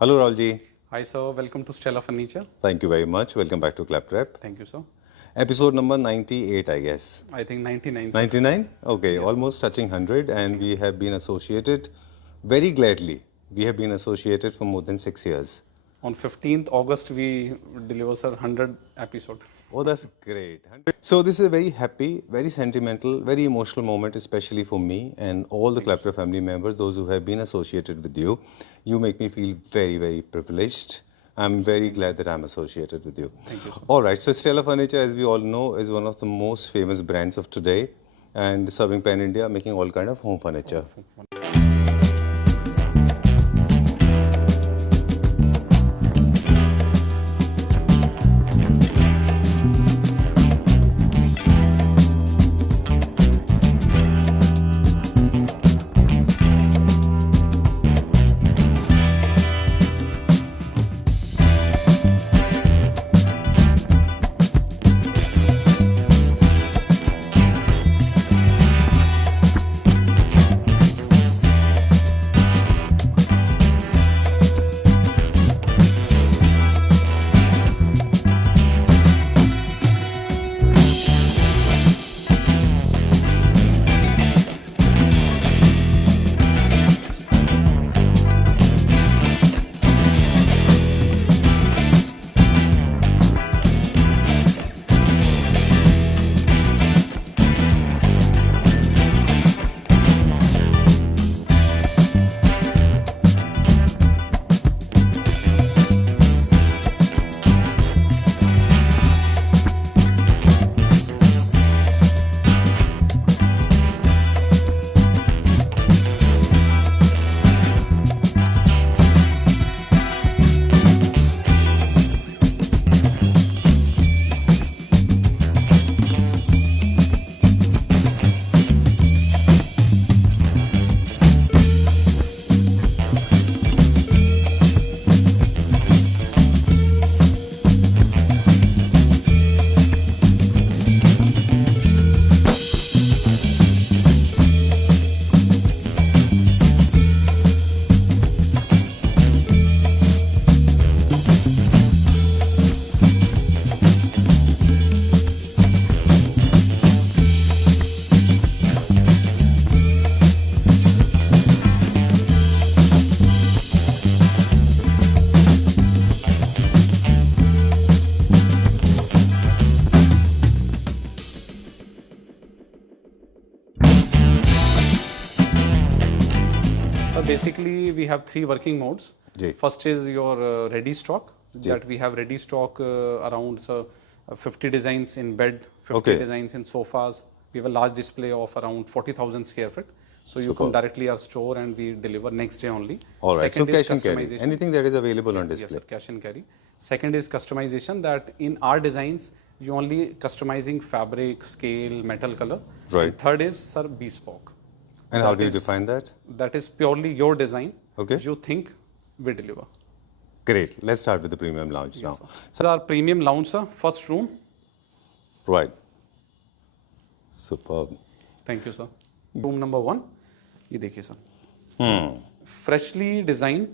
Hello, Raulji. Hi sir, welcome to Stella Furniture. Thank you very much. Welcome back to Claptrap. Thank you sir. Episode number 98, I guess. I think 99 sir. 99? Okay, almost touching 100, and we have been associated very gladly. We have been associated for more than 6 years. On 15th August we deliver sir 100 episode. Oh, that's great. So this is a very happy, very sentimental, very emotional moment, especially for me and all the Claptrap family members, those who have been associated with you. You make me feel very, very privileged. I'm very glad that I'm associated with you. Thank you, sir. All right, so Stella Furniture, as we all know, is one of the most famous brands of today and serving pan India, making all kind of home furniture. So basically we have three working modes. Ji. First is your ready stock that we have ready stock around 50 designs in bed, 50 Okay. designs in sofas. We have a large display of around 40,000 square feet. So you come directly our store and we deliver next day only. All right, so Second is cash and carry. customization. Anything that is available on Yes, display. sir, cash and carry. Second is customization, that in our designs, you only customizing fabric, scale, metal color. Right. And third is, sir, bespoke. And how That do you is- define that? That is purely your design. Okay. You think, we deliver. Great. Let's start with the premium lounge now. So our premium lounge, sir, first room. Right. Superb. Thank you, sir. Room number 1. ये देखिए sir, freshly design.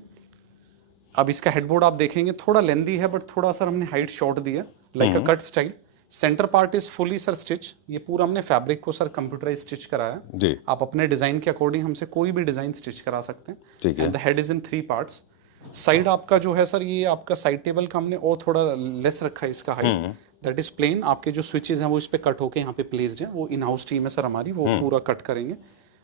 अब इसका headboard आप देखेंगे थोड़ा लेंदी है, but थोड़ा sir हमने हाइट शॉर्ट दिया, like a cut style. Centre part is fully sir stitch. ये पूरा हमने फैब्रिक को सर कंप्यूटराइज स्टिच कराया. जी. आप अपने डिजाइन के अकॉर्डिंग हमसे कोई भी डिजाइन स्टिच करा सकते हैं. ठीक है. And the head is in 3 parts. Side आपका जो है सर, ये आपका साइड टेबल का हमने और थोड़ा लेस रखा है इसका हाइट. That is plane. आपके जो स्विचेस हैं वो इस पे कट होके यहाँ पे प्लेस्ड हैं. वो इन हाउस टीम है सर हमारी, वो पूरा कट करेंगे.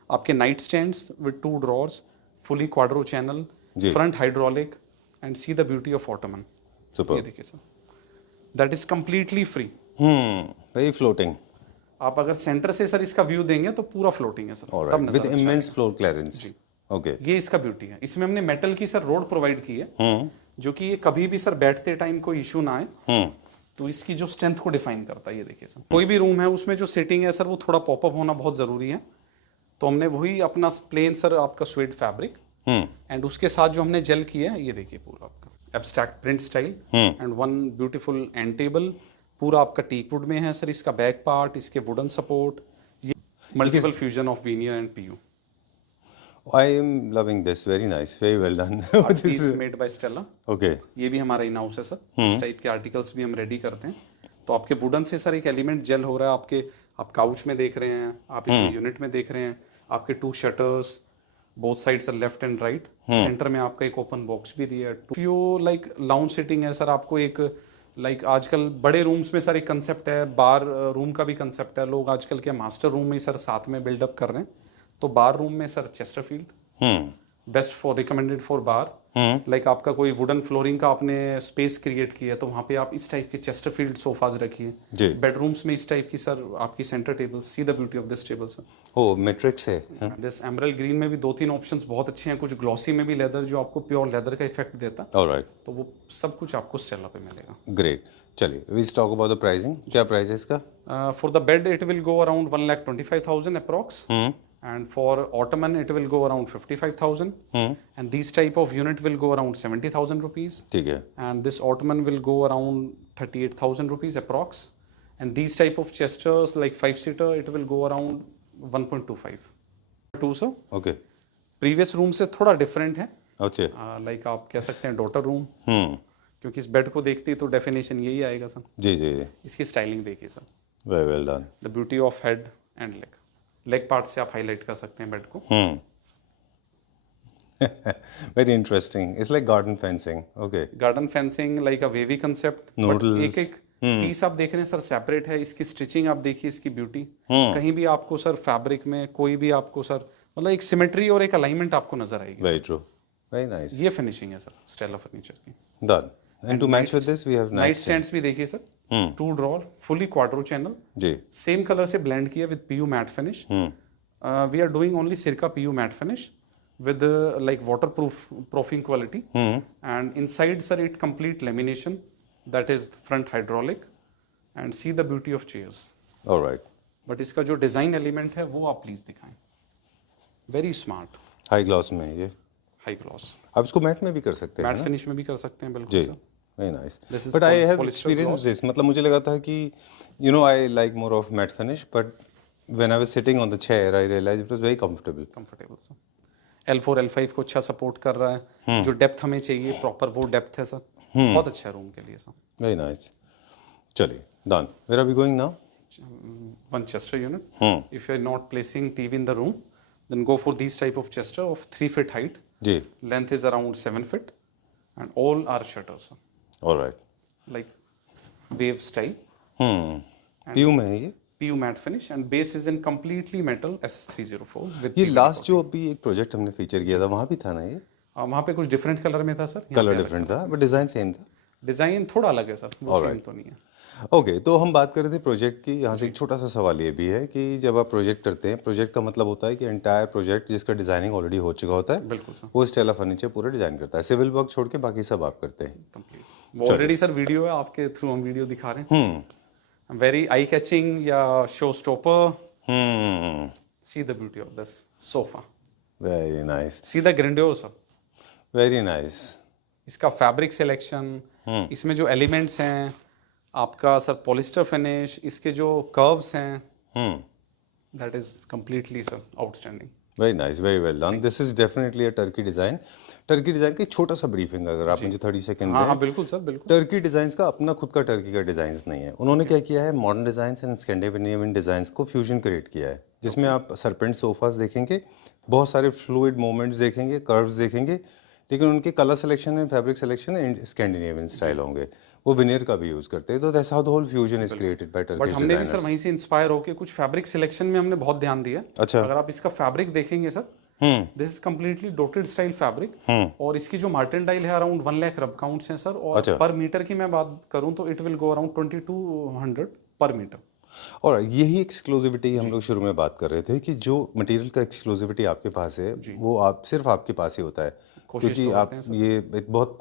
आपके night stands with 2 drawers, fully quadro channel, जी. Front hydraulic, and see the beauty of ottoman. ये Superb. देखिए sir, that is completely free. Very floating. आप अगर सेंटर से सर इसका व्यू देंगे तो पूरा फ्लोटिंग है सर. All तब right. नजर With अच्छा immense आएगा. floor clearance. Okay. ये इसका ब्यूटी है. इसमें हमने मेटल की सर रोड प्रोवाइड की है, जो कि ये कभी भी सर बैठते टाइम कोई इशू ना आए. तो इसकी जो स्ट्रेंथ को डिफाइन करता है. ये देखिए सर, कोई भी रूम है उसमें जो सेटिंग है सर वो थोड़ा पॉपअप होना बहुत जरूरी है. तो हमने वही अपना प्लेन सर आपका स्वेड फैब्रिक, एंड उसके साथ जो हमने जेल किया है, ये देखिए पूरा आपका abstract print style, and one beautiful end table. पूरा आपका टीकवुड में है सर. इसका बैक पार्ट, इसके वुडन सपोर्ट, ये multiple fusion of veneer and PU. I am loving this. Very nice. Very well done. Art piece made by Stella. Okay. ये भी हमारा इन हाउस है सर। इस टाइप के आर्टिकल्स भी हम रेडी करते हैं। तो आपके वुडन से सर एक एलिमेंट जेल हो रहा है आपके, आप काउच में देख रहे हैं, आप इसमें यूनिट में देख रहे हैं, आपके 2 shutters both side sir, left and right. Centre में आपका एक ओपन बॉक्स भी दिया है। यू लाइक लाउंज सिटिंग है सर, आपको एक लाइक आजकल बड़े रूम्स में सर एक कंसेप्ट है, बार रूम का भी कंसेप्ट है। लोग आजकल के मास्टर रूम में सर साथ में बिल्डअप कर रहे हैं। तो बार रूम में sir Chesterfield best for recommended for bar. Like आपका कोई वुडन फ्लोरिंग का आपने स्पेस क्रिएट किया है तो वहाँ पे आप इस टाइप के चेस्टरफील्ड सोफाज रखिए। बेडरूम्स में इस टाइप की सर आपकी centre table. See the beauty of this table sir. O matrix है। दिस एमरल्ड ग्रीन में भी 2-3 ऑप्शंस बहुत अच्छे हैं। कुछ ग्लॉसी में भी लेदर जो आपको प्योर लेदर का इफेक्ट देता है। ऑलराइट। तो वो सब कुछ आपको स्टेला पे मिलेगा। ग्रेट। चलिए we talk about the pricing. क्या प्राइस है इसका? For the bed it will go around 1,25,000 approx. And for ottoman it will go around 55,000. And these type of unit will go around 70,000 rupees. ठीक है। And this ottoman will go around 38,000 rupees approx. And these type of chesters like 5-seater it will go around 1.25. 2 sir. Okay. Previous room से थोड़ा different है। अच्छा। Like आप कह सकते हैं daughter room। क्योंकि इस बेड को देखते ही तो definition यही आएगा सर। जी जी जी। इसकी स्टाइलिंग देखिए sir. Very well done. The beauty of head and leg. Leg part से आप हाईलाइट कर सकते हैं बेड को। Very interesting. It's like garden fencing. Okay. Garden fencing like a wavy concept. Noodles. एक एक पीस आप देख रहे हैं सर सेपरेट है। इसकी स्टिचिंग आप देखिए, इसकी ब्यूटी। कहीं भी आपको सर फैब्रिक में कोई भी आपको सर मतलब एक सिमेट्री और एक अलाइनमेंट आपको नजर आएगी। Very true. Very nice. ये फिनिशिंग है सर स्टेला फर्नीचर की। Done. And to match with this we have night nightstand. Stands भी देखिए sir. 2 drawer fully quadro channel. जी। सेम कलर से ब्लेंड किया with PU mat finish. We are doing only Sirca PU matte finish with like waterproofing quality. And inside sir it complete lamination, that is front hydraulic. And see the beauty of chairs. All right. But इसका जो design element है वो आप please दिखाएं। Very smart. High gloss में है ये। High gloss. आप इसको मैट में भी कर सकते हैं मैट ना? फिनिश में भी कर सकते हैं बिल्कुल जी। Sir. Very nice. This is But I have polyester experienced gloss. this. मतलब मुझे लगा था कि I like more of matte finish, but when I was sitting on the chair, I realized it was very comfortable. Comfortable sir. L4 L5 को अच्छा support कर रहा है। जो डेप्थ हमें चाहिए प्रॉपर वो डेप्थ है सर। बहुत अच्छा रूम के लिए सर। Very nice. चलिए, done. Where are we going now? One chester unit. If you are not placing TV in the room, then go for these type of chester of 3 feet height. जी. Length is around 7 feet, and all are shutters, All right. like wave style. PU में है ये? PU matte finish and base is in completely metal SS304 with ये PVD last coating. जो अभी एक project हमने feature किया था वहाँ भी था ना ये? वहाँ पे कुछ डिफरेंट कलर में था सर। कलर डिफरेंट था, बट डिजाइन सेम था। डिजाइन थोड़ा अलग है सर, वो सेम तो नहीं है। ओके, तो हम बात कर रहे थे प्रोजेक्ट की। यहाँ से एक छोटा सा सवाल ये भी है कि जब आप प्रोजेक्ट करते हैं, प्रोजेक्ट का मतलब होता है कि एंटायर प्रोजेक्ट जिसका डिजाइनिंग ऑलरेडी हो चुका होता है, बिल्कुल सर। वो स्टेला फर्नीचर पूरा डिजाइन करता है। सिविल वर्क छोड़ के बाकी सब आप करते हैं। कंप्लीट। वो ऑलरेडी सर वीडियो है, आपके थ्रू हम वीडियो दिखा रहे हैं। वेरी आई कैचिंग या show stopper. C the beauty of this sofa. Very nice. See the grandeur sir. Very nice. इसका फैब्रिक सिलेक्शन, इसमें जो एलिमेंट्स हैं आपका सर पॉलिस्टर फिनिश, इसके जो कर्व्स हैं, that is completely sir outstanding. Very nice, very well done. This is definitely a Turkey design. Turkey design का एक छोटा सा ब्रीफिंग अगर आप मुझे 30 सेकंड हाँ दें। हाँ बिल्कुल सर, बिल्कुल। टर्की डिजाइंस का अपना खुद का टर्की का डिजाइन नहीं है। उन्होंने क्या किया है, modern designs and Scandinavian designs को फ्यूजन क्रिएट किया है, जिसमें आप सरपेंट सोफास देखेंगे, बहुत सारे फ्लूइड मूवमेंट्स देखेंगे, कर्व्स देखेंगे, लेकिन उनके colour selection and fabric selection Scandinavian style होंगे। वो विनियर का भी यूज करते हैं। तो that's how the whole fusion is created by Turkish but हमने भी सर डिजाइनर्स। वहीं से इंस्पायर होकर कुछ फैब्रिक सिलेक्शन में हमने बहुत ध्यान दिया। अच्छा। अगर आप इसका फैब्रिक देखेंगे sir, this is completely dotted style fabric. और इसकी जो मार्टेंडाइल है अराउंड 1 लाख रब काउंट्स हैं सर। और अच्छा। पर मीटर की मैं बात करूं तो इट विल गो अराउंड 2200 पर मीटर। और यही एक्सक्लूसिविटी हम लोग शुरू में बात कर रहे थे कि जो मटेरियल का एक्सक्लूसिविटी आपके पास है वो आप सिर्फ आपके पास ही होता है, क्योंकि आप ये एक बहुत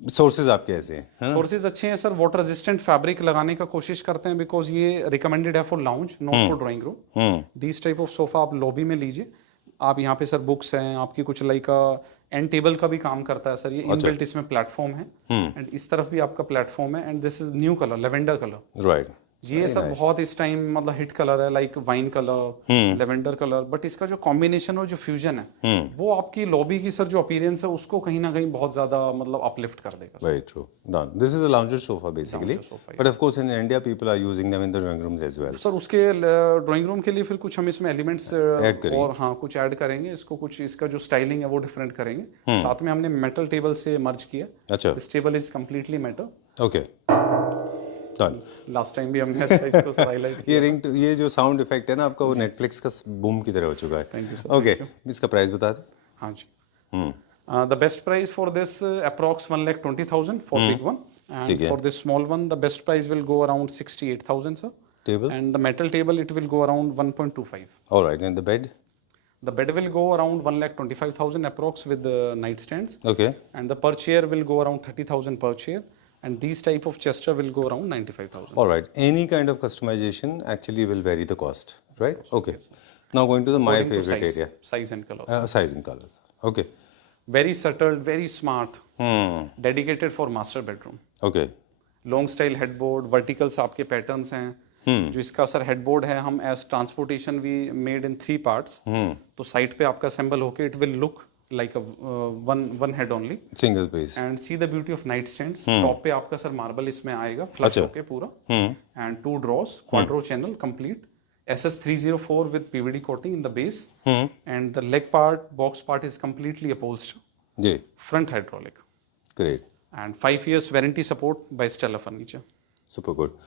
सोर्सेज आपके ऐसे हैं। सोर्सेज अच्छे हैं सर। वाटर रेजिस्टेंट फैब्रिक लगाने का कोशिश करते हैं, बिकॉज ये रिकमेंडेड है for lounge, not for drawing room. This type of sofa आप लॉबी में लीजिए। आप यहाँ पे सर बुक्स हैं आपकी, कुछ लाइक एंड टेबल का भी काम करता है सर ये। इनबिल्ट इसमें प्लेटफॉर्म है, एंड इस तरफ भी आपका प्लेटफॉर्म है। And this is new colour, lavender colour. Right. ये सर बहुत इस टाइम मतलब हिट कलर है, like wine colour, lavender colour, but इसका जो कॉम्बिनेशन और जो फ्यूजन है वो आपकी लॉबी की सर जो अपीयरेंस है उसको कहीं ना कहीं बहुत ज्यादा मतलब अपलिफ्ट कर देगा। Very true. Done. This is a lounger sofa basically. Lounger sofa, But of course in India people are using them in the drawing rooms as well. Sir उसके ड्राइंग रूम के लिए फिर कुछ हम इसमें एलिमेंट्स करेंगे। और हाँ कुछ ऐड करेंगे, इसको कुछ इसका जो स्टाइलिंग है वो डिफरेंट करेंगे। साथ में हमने मेटल टेबल से मर्ज किया। अच्छा। This table is completely metal. Okay. Done. Last time भी हमने अच्छा इसको सर हाईलाइट ये रिंग ये जो साउंड इफेक्ट है ना आपका वो नेटफ्लिक्स का बूम की तरह हो चुका है। Thank you, sir. ओके इसका प्राइस बता दें। हाँ जी। The best price for this approx 1,20,000 for big one, and for this small one the best price will go around 68,000 sir. Table? And the metal table it will go around 1.25. All right, and the bed? The bed will go around 1,25,000 approx with the nightstands. Okay. And the per chair will go around 30,000 per chair. And these type of chester will go around 95,000. All right. Any kind of customization actually will vary the cost, right? Okay. Now going to my According to favorite size, area. Size and colors. Size and colors. Okay. Very subtle, very smart. Dedicated for master bedroom. Okay. Long style headboard, verticals आपके patterns हैं। जो इसका sir headboard है हम as transportation we made in 3 parts. तो side पे आपका assemble होके it will look like a one head only, Single piece. And see the beauty of night stands. Top पे आपका सर मार्बल इसमें आएगा फ्लश होके पूरा, and 2 drawers, quadro channel complete, SS304 with PVD coating in the base, and the leg part, box part is completely upholstered, Yeah. front hydraulic, Great. and 5 years warranty support by Stella Furniture. Super good.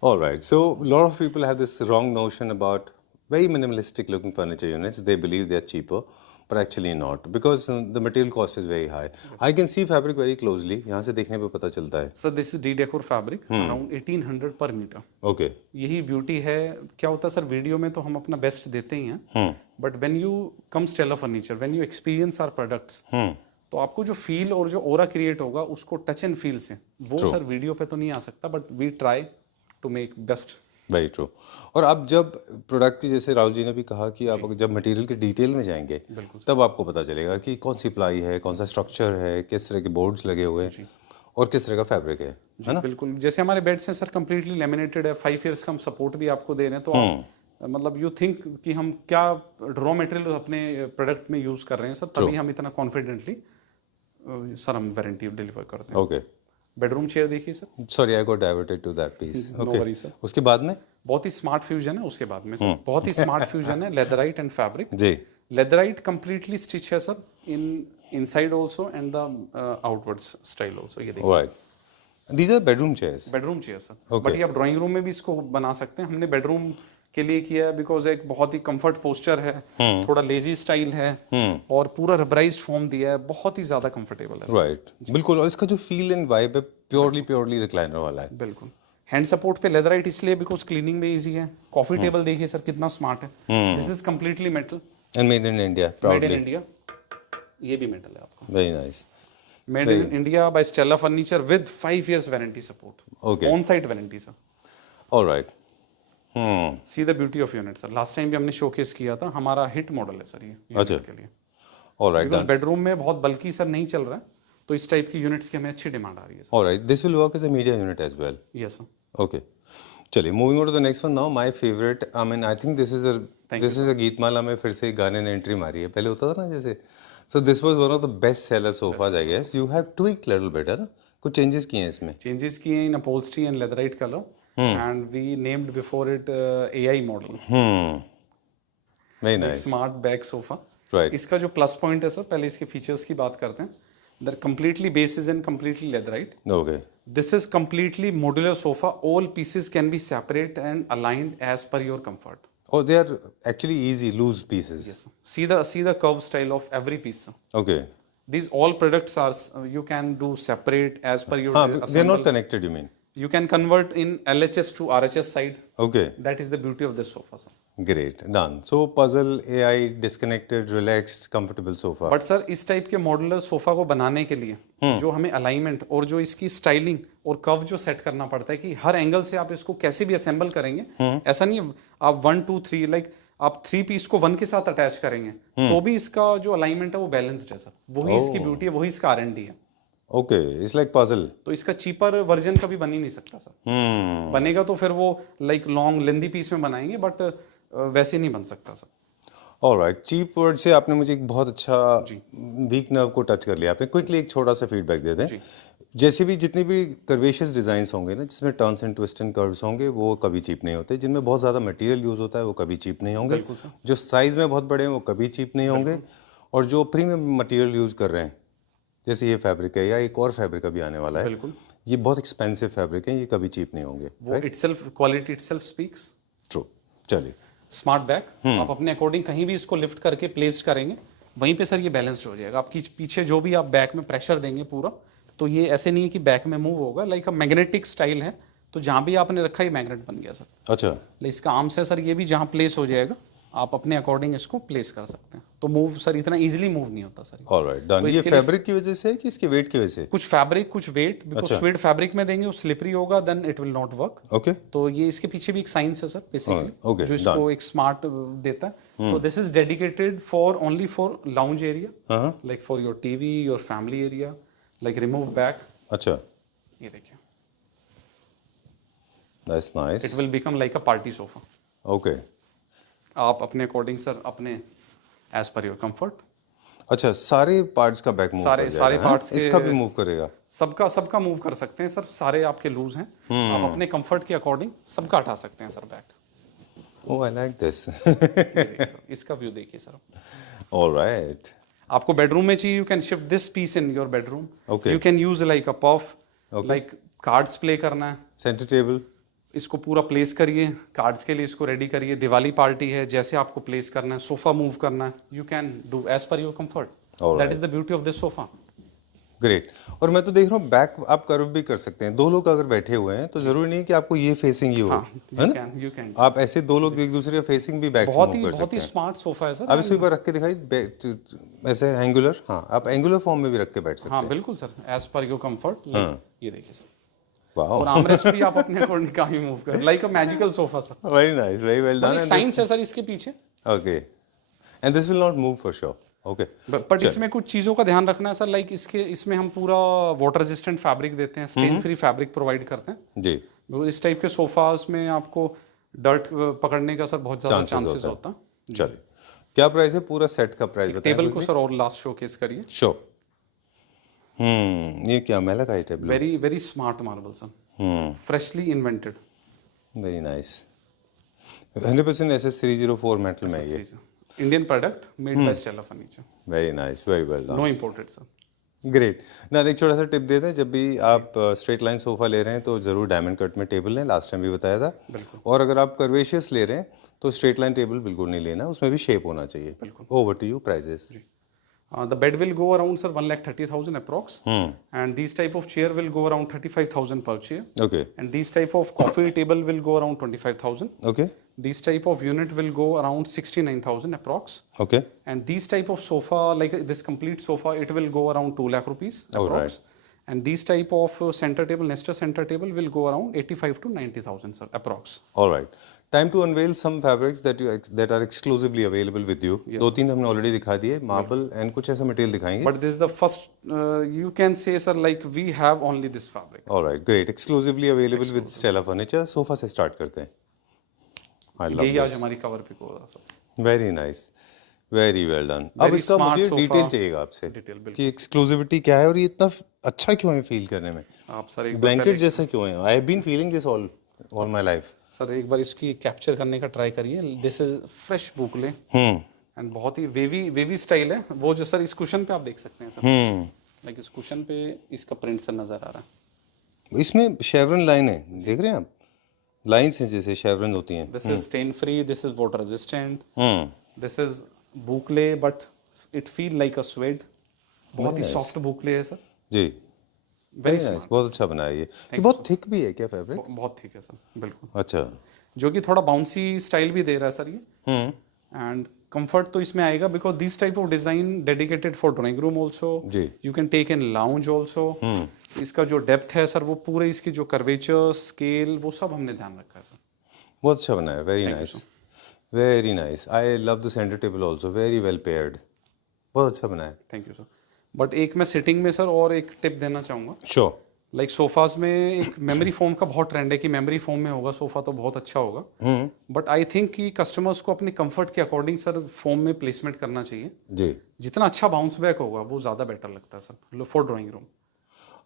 All right. So a lot of people have this wrong notion about very minimalistic looking furniture units. They believe they are cheaper, but actually not, because the material cost is very high. I can see fabric very closely. यहाँ से देखने पे पता चलता है. Sir, this is D-Decor fabric, around 1800 per meter. Okay. यही beauty है। क्या होता है सर, वीडियो में तो हम अपना बेस्ट देते ही हैं, but when you come Stella furniture, when you experience our products, तो आपको जो फील और जो ऑरा क्रिएट होगा उसको टच एंड फील से, वो सर वीडियो पे तो नहीं आ सकता, but we try to make best. Very true. और आप जब प्रोडक्ट की, जैसे राहुल जी ने भी कहा कि आप जब मटेरियल के डिटेल में जाएंगे तब आपको पता चलेगा कि कौन सी प्लाई है, कौन सा स्ट्रक्चर है, किस तरह के बोर्ड्स लगे हुए हैं और किस तरह का फैब्रिक है ना। बिल्कुल। जैसे हमारे बेड्स हैं सर कंप्लीटली लेमिनेटेड है, 5 इयर्स का हम सपोर्ट भी आपको दे रहे हैं, तो आप मतलब यू थिंक कि हम क्या रॉ मटेरियल अपने प्रोडक्ट में यूज कर रहे हैं सर, तभी हम इतना कॉन्फिडेंटली सर हम वारंटी डिलीवर करते हैं। ओके। बेडरूम चेयर देखिए sir. Sorry I got diverted to that piece. No worry sir. उसके बाद में बहुत ही स्मार्ट फ्यूजन है, उसके बाद में सर बहुत ही स्मार्ट फ्यूजन है, लेदराइट एंड फैब्रिक। जी। लेदराइट कंप्लीटली स्टिच है sir, in inside also and the outwards style also. ये देखिए। Right. These are bedroom chairs. Bedroom chair sir, but ये आप ड्राइंग रूम में भी इसको बना सकते हैं। हमने बेडरूम के लिए किया है बिकॉज एक बहुत ही कंफर्ट पोस्चर है, थोड़ा लेजी स्टाइल है, और पूरा रबराइज्ड फॉर्म दिया है, बहुत ही ज्यादा कंफर्टेबल है। राइट, बिल्कुल। और इसका जो फील एंड वाइब है प्योरली रिक्लाइनर वाला है। बिल्कुल। हैंड सपोर्ट पे लेदराइट इसलिए बिकॉज क्लीनिंग में इजी है। कॉफी टेबल देखिए सर कितना स्मार्ट है। This is completely metal and made in India, made in India. ये भी मेटल है आपका। Very nice. Made in India by Stella furniture with 5 years warranty support, Okay. On site warranty sir. Alright. C the beauty of unit sir. Last time भी हमने showcase किया था, हमारा hit model है सर ये अच्छा। यूनिट के लिए। ऑलराइट। बिकॉज बेडरूम में बहुत बल्कि सर नहीं चल रहा है, तो इस टाइप की यूनिट्स की हमें अच्छी डिमांड आ रही है sir. Alright, this will work as a media unit as well. Yes sir. Okay, चलिए moving on to the next one now. My favourite, I mean I think this is a Geetmala में फिर से गाने ने entry मारी है। पहले होता था ना जैसे, so this was one of the best seller sofas I guess. You have tweaked little bit, है ना? कुछ चेंजेस किए हैं इसमें। चेंजेस किए हैं in upholstery and leatherite colour, and we named before it AI model. Very nice. Smart back sofa. Right. इसका जो प्लस पॉइंट है सर, पहले इसके फीचर्स की बात करते हैं। The completely base is in completely leatherite. Okay. This is completely modular sofa. All pieces can be separate and aligned as per your comfort. Oh, they are actually easy, loose pieces. Yes. See the curve style of every piece. Okay. These all products are you can do separate as per your They are assemble. not connected, you mean? You can convert in LHS to RHS side. Okay. That is the beauty of this sofa, sir. Great, done. So puzzle, AI, disconnected, relaxed, comfortable sofa. But sir इस type के modular sofa को बनाने के लिए जो हमें alignment और जो इसकी स्टाइलिंग और कर्व जो सेट करना पड़ता है कि हर एंगल से आप इसको कैसे भी असेंबल करेंगे, ऐसा नहीं है आप 1 2 3 लाइक आप 3 पीस को 1 के साथ अटैच करेंगे तो भी इसका जो अलाइनमेंट है वो बैलेंस्ड है सर। वही इसकी ब्यूटी है, वही इसका R&D है। Okay, it's like puzzle. तो इसका चीपर वर्जन कभी बन ही नहीं सकता सर। बनेगा तो फिर वो लाइक लॉन्ग लेंदी पीस में बनाएंगे, बट वैसे नहीं बन सकता सर। ऑलराइट, चीप वर्ड से आपने मुझे एक बहुत अच्छा जी। वीक नर्व को टच कर लिया आपने। क्विकली एक छोटा सा फीडबैक दे दें। जी। जैसे भी जितने भी कर्वेशियस डिज़ाइंस होंगे ना, जिसमें turns and twist and curves होंगे, वो कभी चीप नहीं होते। जिनमें बहुत ज़्यादा मटेरियल यूज़ होता है वो कभी चीप नहीं होंगे। बिल्कुल सर। जो साइज़ में बहुत बड़े हैं वो कभी चीप नहीं होंगे। और जो प्रीमियम मटेरियल यूज़ कर रहे हैं, जैसे ये फैब्रिक है या एक और फैब्रिक अभी आने वाला है, बिल्कुल। ये बहुत एक्सपेंसिव फैब्रिक है, ये कभी चीप नहीं होंगे। वो itself, quality itself speaks. True. चलिए, स्मार्ट बैग आप अपने अकॉर्डिंग कहीं भी इसको लिफ्ट करके प्लेस करेंगे, वहीं पे सर ये बैलेंस्ड हो जाएगा। आपकी पीछे जो भी आप बैक में प्रेशर देंगे पूरा, तो ये ऐसे नहीं है कि बैक में मूव होगा। लाइक अ मैग्नेटिक स्टाइल है, तो जहाँ भी आपने रखा ये मैग्नेट बन गया सर। अच्छा। इसका आर्म्स है सर, ये भी जहाँ प्लेस हो जाएगा आप अपने अकॉर्डिंग इसको प्लेस कर सकते हैं। तो मूव सर इतना इजीली मूव नहीं होता सर। Alright, done. ये फैब्रिक की वजह से है कि इसके वेट की वजह से? कुछ फैब्रिक, कुछ वेट। बिकॉज स्वेट फैब्रिक में देंगे वो स्लिपरी होगा, then it will not work. Okay. तो ये इसके पीछे भी एक साइंस है सर बेसिकली, okay, जो इसको एक स्मार्ट देता है। तो this is dedicated for only for lounge area, like for your TV, your family area, like remove back. अच्छा, ये देखिए, that's nice. It will become like a party sofa. Okay. आप अपने अकॉर्डिंग सर, अपने as per your comfort. अच्छा, सारे parts का back move सारे कर सारे जाएगा, पार्ट्स के, इसका भी मूव करेगा? सबका मूव कर सकते हैं सर। सारे आपके लूज हैं, आप अपने कंफर्ट के अकॉर्डिंग सबका हटा सकते हैं sir back. Oh, I like this. इसका व्यू देखिए सर। ऑलराइट। आपको बेडरूम में चाहिए, you can shift this piece in your bedroom. Okay. You can use like a puff, like cards play करना है, सेंटर टेबल। इसको पूरा प्लेस करिए, कार्ड्स के लिए इसको रेडी करिए। दिवाली पार्टी है, जैसे आपको प्लेस करना है, सोफा मूव करना है, you can do as per your comfort. That is the beauty of this sofa. Great. और मैं तो देख रहा हूँ बैक आप कर्व भी कर सकते हैं। दो लोग अगर बैठे हुए हैं तो जरूरी नहीं कि आपको ये फेसिंग ही हो, है ना? यू कैन आप ऐसे दो लोग एक दूसरे का फेसिंग भी बैक मूव कर सकते बहुत ही हैं। स्मार्ट सोफा है सर। आप इसको एक बार रख के दिखाई, ऐसे एंगुलर। हाँ, आप एंगुलर फॉर्म में भी रख के बैठ सकते हाँ हैं। बिल्कुल sir, as per your comfort. ये देखिए सर, वाओ। और आर्मरेस्ट भी आप अपने अकॉर्डिंग कहीं मूव कर, like a magical sofa sir. Very nice, very well done. Science है सर इसके पीछे। Okay, and this will not move for sure. Okay, but इसमें कुछ चीज़ों का ध्यान रखना है सर। लाइक इसमें हम पूरा वाटर रेजिस्टेंट फैब्रिक देते हैं, स्टेन फ्री फैब्रिक प्रोवाइड करते हैं जी। इस टाइप के सोफास में आपको डर्ट पकड़ने का सर बहुत ज़्यादा चांसेस होता है। चलिए, क्या प्राइस है? पूरा सेट का प्राइस बताएं। टेबल को सर और लास्ट शोकेस करिए। श्योर। ये क्या मेलक आई table? Very very smart marble sir, freshly invented. Very nice. 100% SS304 metal में ये। Indian product made by Stella furniture. Very nice, very well done. No imported sir. Great ना। एक छोटा सा टिप देते हैं, जब भी आप स्ट्रेट लाइन सोफा ले रहे हैं तो जरूर डायमंड कट में टेबल लें, लास्ट टाइम भी बताया था। और अगर आप कर्वेशियस ले रहे हैं तो स्ट्रेट लाइन टेबल बिल्कुल नहीं लेना, उसमें भी शेप होना चाहिए। Over to you, prices. The bed will go around sir 1,30,000 approx, and these type of chair will go around 35,000 per chair, okay and these type of coffee table will go around 25,000. Okay These type of unit will go around 69,000 approx, okay. and these type of sofa, like this complete sofa, it will go around 2 lakh rupees approx. Alright. And these type of center table, Nesta center table will go around 85 to 90,000 sir approx. Alright, time to unveil some fabrics that are exclusively available with you. दो तीन हमने already दिखा दिए, marble and कुछ ऐसा material दिखाएंगे। But this is the first, you can say sir, like we have only this fabric. Alright, great. Exclusively available with Stella furniture. Sofa से start करते हैं। आई लव यही आज दिस। हमारी कवर पिक होगा sir. Very nice, very well done. अब इसका smart मुझे sofa. डिटेल चाहिएगा आपसे Detail, बिल्कुल। कि एक्सक्लूसिविटी क्या है और ये इतना अच्छा क्यों है फील करने में? आप सर एक बार ब्लैंकेट जैसा क्यों है? I have been feeling this all my life. Sir एक बार इसकी कैप्चर करने का ट्राई करिए। This is fresh boucle and बहुत ही वेवी स्टाइल है। वो जो सर इस कुशन पे आप देख सकते हैं सर, लाइक इस कुशन पे इसका प्रिंट सर नजर आ रहा है। इसमें शेवरन लाइन है, देख रहे हैं आप? लाइंस हैं जैसे शेवरन होती हैं। This is stain free, this is water resistant, this is boucle but it feel like a suede. बहुत ही सॉफ्ट बुकले है सर जी। वेरी नाइस, बहुत अच्छा बनाया ये बहुत थिक भी है क्या फैब्रिक? बहुत ठीक है सर, बिल्कुल। अच्छा, जो कि थोड़ा बाउंसी स्टाइल भी दे रहा है सर ये। एंड कंफर्ट तो इसमें आएगा because this type of design dedicated for drawing room also. जी। You can take in lounge also. इसका जो डेप्थ है सर, वो पूरे इसकी जो कर्वेचर स्केल वो सब हमने ध्यान रखा है सर। बहुत अच्छा बनाया, very nice, very nice. I love the centre table also, very well paired. बहुत अच्छा बनाया। Thank you sir. बट एक मैं सिटिंग में सर और एक टिप देना चाहूँगा। श्योर। लाइक सोफाज में एक मेमोरी फोम का बहुत ट्रेंड है कि मेमोरी फोम में होगा सोफा तो बहुत अच्छा होगा। बट आई थिंक कि कस्टमर्स को अपने कंफर्ट के अकॉर्डिंग सर फोम में प्लेसमेंट करना चाहिए। जी। जितना अच्छा बाउंस बैक होगा वो ज़्यादा बेटर लगता है sir for drawing room.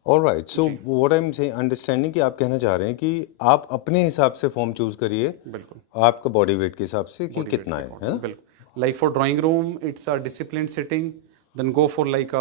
Alright, so what I am saying, understanding कि आप कहना चाह रहे हैं कि आप अपने हिसाब से फॉर्म चूज करिए, बिल्कुल आपका बॉडी वेट के हिसाब से कि कितना है ना? बिल्कुल। Like for drawing room it's a discipline sitting, then go for like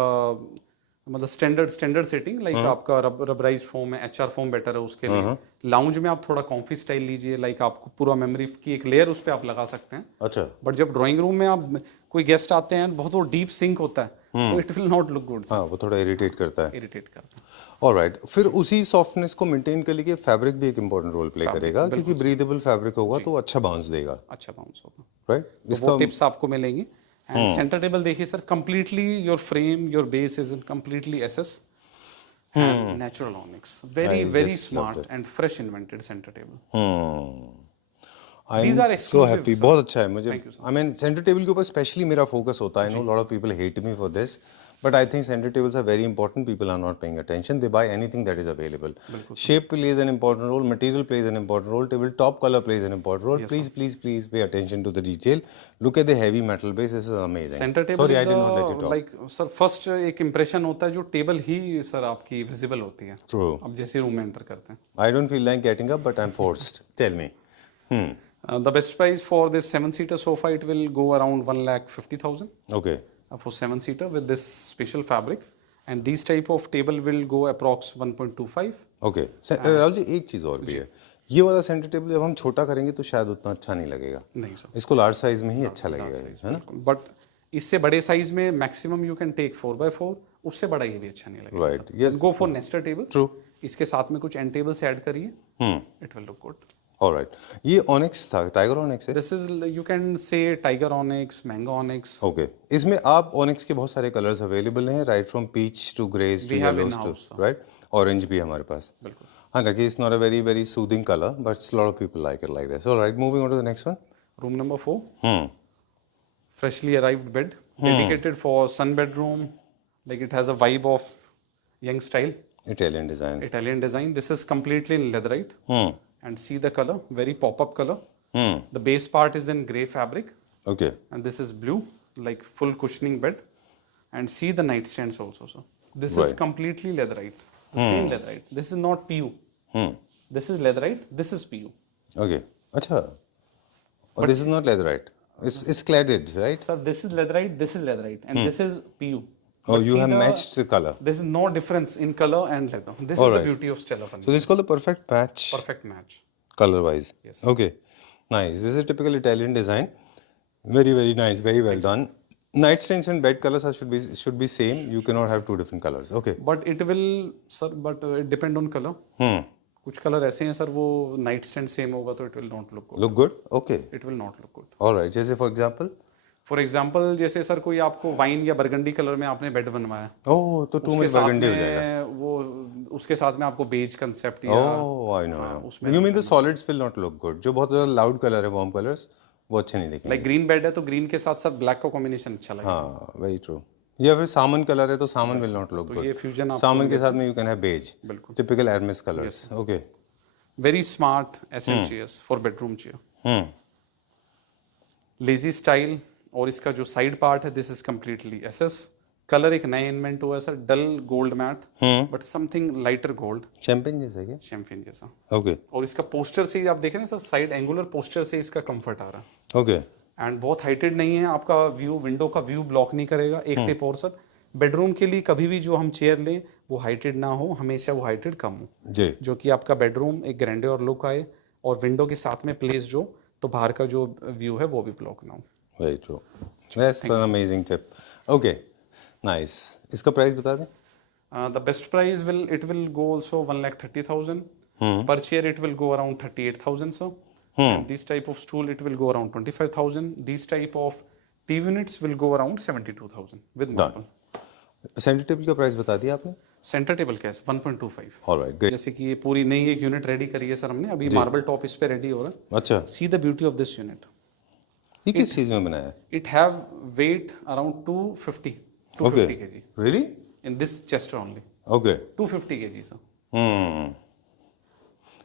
मतलब स्टैंडर्ड सिटिंग लाइक आपका रबराइज फोम है, एचआर फोम बेटर है उसके लिए। लाउंज में आप थोड़ा कॉम्फी स्टाइल लीजिए, लाइक आपको पूरा मेमोरी की एक लेयर उस पर आप लगा सकते हैं। अच्छा। बट जब ड्राइंग रूम में आप कोई गेस्ट आते हैं बहुत वो डीप सिंक होता है तो it will not look good. हाँ, वो थोड़ा इरिटेट करता है। इरिटेट करता है। ऑलराइट, फिर उसी सॉफ्टनेस को मेंटेन करने के लिए फैब्रिक भी एक इंपॉर्टेंट रोल प्ले करेगा, क्योंकि ब्रीदेबल फैब्रिक होगा तो अच्छा बाउंस देगा, अच्छा बाउंस होगा। राइट? तो वो टिप्स आपको मिलेंगी। एंड सेंटर टेबल देखिए sir, completely your frame your base is in completely SS and natural onyx, very smart and fresh invented center table. These are so exclusive, happy, sir. बहुत अच्छा है मुझे। Thank you, sir. I mean centre table के ऊपर specially मेरा focus होता है। I know a lot of people hate me for this, but I think center tables are very important. People are not paying attention. They buy anything that is available. Shape plays an important role. Material plays an important role. Tabletop color plays an important role. Yes, please pay attention to the detail. Look at the heavy metal base. This is amazing. Center table Sorry, is I did not let you talk. like sir first एक impression होता है जो table ही sir आपकी visible होती है। True. अब जैसे room में एंटर करते हैं। I don't feel like getting up, but I'm forced. Tell me. The best price for this 7-seater sofa it will go around 1,50,000 Okay. for 7-seater with this special fabric, and these type of table will go approx 1.25. Okay. Rahul ji एक चीज़ और भी है, ये वाला centre table जब हम छोटा करेंगे तो शायद उतना अच्छा नहीं लगेगा। नहीं सर, इसको लार्ज साइज में ही अच्छा लगेगा, है ना? बट इससे बड़े साइज में maximum you can take 4x4, उससे बड़ा ये भी अच्छा नहीं लगेगा। Right. Yes. Go for nester table. True. इसके साथ में कुछ एंड टेबल्स ऐड करिए, it will look good. Alright, ये ऑनिक्स था, टाइगर ऑनिक्स है? This is you can say tiger onyx, mango onyx. Okay, इसमें आप ऑनिक्स के बहुत सारे कलर्स अवेलेबल हैं, right from peach to greys to yellows to right, orange भी हमारे पास। बिल्कुल। हालांकि it's not a very soothing colour, but lot of people like it like this. Alright, moving on to the next one. Room number 4, freshly arrived bed dedicated for sun bedroom, like it has a vibe of young style, Italian design. This is completely in leatherite. And see the color, very pop-up color. The base part is in gray fabric. Okay. And this is blue, like full cushioning bed. And see the nightstands also, sir. This is completely leatherite. The same leatherite. This is not PU. This is leatherite. This is PU. Okay. अच्छा. और this is not leatherite. It's cladded, right? Sir, this is leatherite. This is leatherite, and this is PU. Oh, you have matched the color. There is no difference in color and leather. This is the beauty of Stella furniture. So this is called the perfect match. Perfect match. Color-wise. Yes. Okay. Nice. This is a typical Italian design. Very nice. Very well done. Nightstands and bed colors should be same. You cannot have two different colors. Okay. But it will, sir. But it depend on color. कुछ colour ऐसे हैं sir वो night stand same होगा तो it will not look good. Look good? Okay. It will not look good. Alright, जैसे for example जैसे sir कोई आपको वाइन या बरगंडी कलर में आपने बेड बनवाया, ओह तो टू मच बरगंडी हो जाएगा। वो उसके साथ में आपको बेज कंसेप्ट या oh I know, you mean the solids will not look good. जो बहुत ज्यादा लाउड कलर है, वार्म कलर्स, वो अच्छे नहीं दिखेंगे। लाइक ग्रीन बेड है तो ग्रीन के साथ सर ब्लैक का कॉम्बिनेशन अच्छा लगेगा। हाँ, वेरी ट्रू। या फिर सामन कलर है तो salmon will not look good. ये फ्यूजन सामन के साथ में यू कैन हैव बेज, बिल्कुल typical Hermes colours. Okay, very smart SM chairs for bedroom chair, lazy style. और इसका जो साइड पार्ट है this is completely SS. Colour एक नया इन्वेंट हुआ है sir, dull gold matte but something lighter gold, champagne जैसा क्या? शैंपेन जैसा। ओके। और इसका पोस्टर से आप देख रहे हैं सर, साइड एंगुलर पोस्टर से इसका कंफर्ट आ रहा है। ओके। एंड बहुत हाइटेड नहीं है, आपका व्यू, विंडो का व्यू ब्लॉक नहीं करेगा। एक टिप और सर, बेडरूम के लिए कभी भी जो हम चेयर लें वो हाइटेड ना हो, हमेशा वो हाइटेड कम हो जी, जो कि आपका बेडरूम एक ग्रैंडियर लुक आए और विंडो के साथ में प्लेस जो तो बाहर का जो व्यू है वो भी ब्लॉक ना हो। Very true, that's an amazing tip. Okay, nice. इसका प्राइस बता दें। The best price it will go also 1,30,000 per chair. It will go around 38,000 sir. And this type of stool it will go around 25,000. These type of TV units will go around 72,000 with marble. Centre table का price बता दिया आपने। Centre table cash 1.25। Alright, great. जैसे कि ये पूरी नई एक यूनिट रेडी करी है सर हमने, अभी मार्बल टॉप इस पे रेडी हो रहा है। अच्छा, see the beauty of this unit. ये किस चीज में बनाया है? It have weight around 250 Okay. 250 kg Really? in this chest only. Okay. 250 kg sir. Hmm.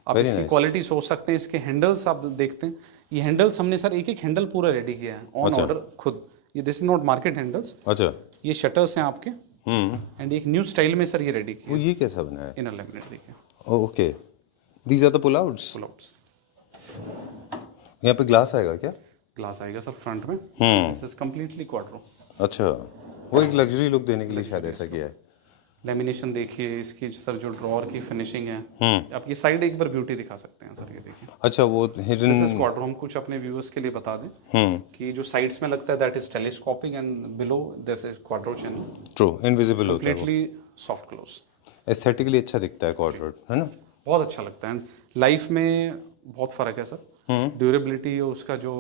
आप Very इसकी nice. क्वालिटी सोच सकते हैं. इसके हैंडल्स आप देखते हैं. ये हैंडल्स हमने सर एक एक हैंडल पूरा रेडी किया है ऑन अच्छा. ऑर्डर खुद. ये this is not market handles. अच्छा. ये शटर्स हैं आपके. एंड एक न्यू स्टाइल में सर ये रेडी वो किया. ये कैसा बना है? इनर लैमिनेट देखिए. Okay. These are the pull-outs. Pull outs. यहाँ पे ग्लास आएगा क्या? ग्लास आएगा सर फ्रंट में. This is completely quadro. अच्छा. वो एक लग्जरी लुक देने के लिए शायद ऐसा किया है. लेमिनेशन देखिए इसकी सर जो ड्रॉअर की फिनिशिंग है. आप ये साइड एक बार ब्यूटी दिखा सकते हैं सर. ये देखिए. अच्छा वो हिडन. This is Quadro. हम कुछ अपने व्यूअर्स के लिए बता दें कि जो साइड्स में लगता है that is telescoping and below this is Quadro channel. True. Invisible होता है वो. Completely soft close. एस्थेटिकली अच्छा दिखता है क्वाड्रो, है ना? बहुत अच्छा लगता है. एंड लाइफ में बहुत फर्क है सर. ड्यूरेबिलिटी और उसका जो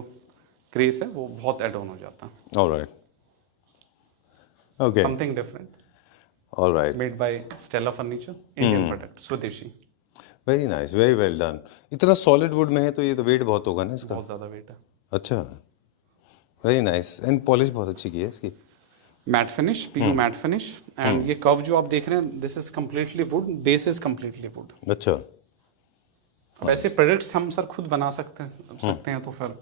क्रेज है वो बहुत एड ऑन हो जाता है. Alright. Okay. Something different. Alright. Made by Stella furniture. Indian product. Swadeshi. Very nice. Very well done. इतना सॉलिड वुड में है तो ये तो वेट बहुत होगा ना इसका? बहुत ज़्यादा वेट है. अच्छा. Very nice. एंड पॉलिश बहुत अच्छी की है इसकी. Matt finish. PU mat finish. And ये कर्व जो आप देख रहे हैं this is completely wood. Base is completely wood. अच्छा. अब ऐसे प्रोडक्ट्स हम सर खुद बना सकते हैं तो फिर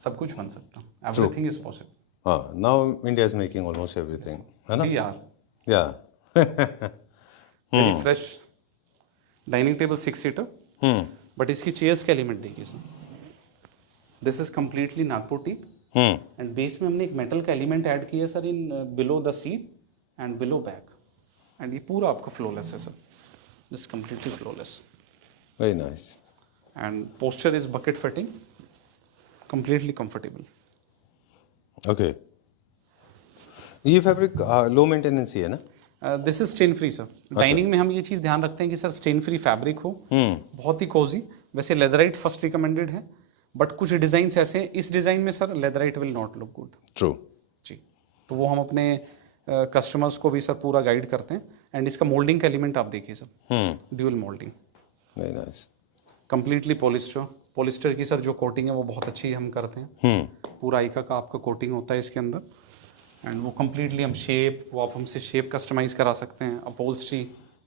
सब कुछ बन सकता है. Everything is possible. हाँ. Now India is making almost everything, है ना? We are yeah. Very fresh. Dining table 6 seater. But इसकी चेयर्स के एलिमेंट देखिए sir. This is completely Nagpur teak. And base में हमने एक मेटल का एलिमेंट ऐड किया sir in below the seat and below back. And ये पूरा आपका फ्लोलेस है sir. This completely flawless. Very nice. And posture is bucket fitting. Completely comfortable. Okay. ये फैब्रिक लो मेंटेनेंस ही है ना? This is stain free sir. Dining में हम ये चीज़ ध्यान रखते हैं कि सर स्टेन फ्री फैब्रिक हो. बहुत ही कोजी. वैसे लेदराइट फर्स्ट रिकमेंडेड है बट कुछ डिज़ाइंस ऐसे हैं. इस डिज़ाइन में sir leatherite will not look good. True. जी. तो वो हम अपने कस्टमर्स को भी सर पूरा गाइड करते हैं. एंड इसका मोल्डिंग का एलिमेंट आप देखिए sir. Dual moulding. Very nice. Completely polyester. Polyester की सर जो कोटिंग है वो बहुत अच्छी हम करते हैं. पूरा आइका का आपका कोटिंग होता है इसके अंदर. एंड वो कंप्लीटली हम शेप वो आप हमसे शेप कस्टमाइज करा सकते हैं. Upholstery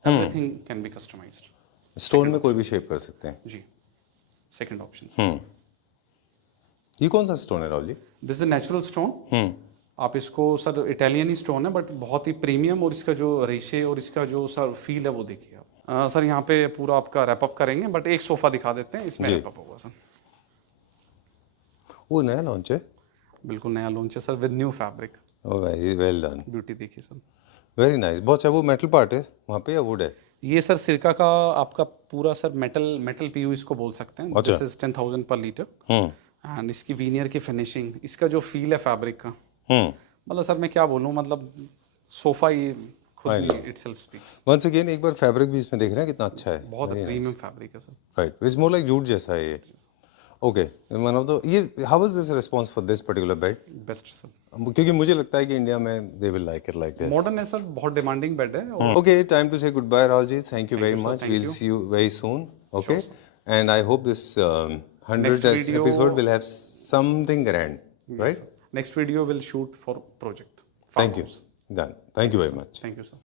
everything can be customised. Stone में कोई भी शेप कर सकते हैं. जी. Second option. ये कौन सा स्टोन है Rahul ji? This is natural stone. आप इसको सर इटालियन ही स्टोन है बट बहुत ही प्रीमियम. और इसका जो रेशे और इसका जो सर फील है वो देखिए आप. सर यहाँ पे पूरा आपका रैप अप करेंगे बट एक सोफा दिखा देते हैं. इसमें रैप अप होगा सर. वो नया लॉन्च है? बिल्कुल नया लॉन्च है sir with new fabric. Very well done. Beauty देखिए सर. Very nice. बहुत अच्छा. वो मेटल पार्ट है वहाँ पे या वुड है? ये सर सिरका का आपका पूरा सर मेटल पीयू इसको बोल सकते हैं. दिस इज 10,000 पर लीटर. एंड इसकी वीनियर की फिनिशिंग इसका जो फील है फैब्रिक का मतलब सर मैं क्या बोलूँ मतलब सोफा ही खुद ही इटसेल्फ स्पीक्स. वंस अगेन एक बार फैब्रिक भी इसमें देख रहे हैं कितना अच्छा है. बहुत प्रीमियम फैब्रिक है sir. Right. It's more like jute जैसा है ये. ओके. वन ऑफ द ये how was this response for this particular bed? Best sir. क्योंकि मुझे लगता है कि इंडिया में they will like it like this. Modern है सर. बहुत डिमांडिंग बेड है. Okay. Time to say goodbye Rahul ji. Thank you very much. We'll see you very soon. Okay. And I hope this 100th episode will have something grand, right? Next video will shoot for project. Thank you. Done. Thank you very much. Thank you, sir.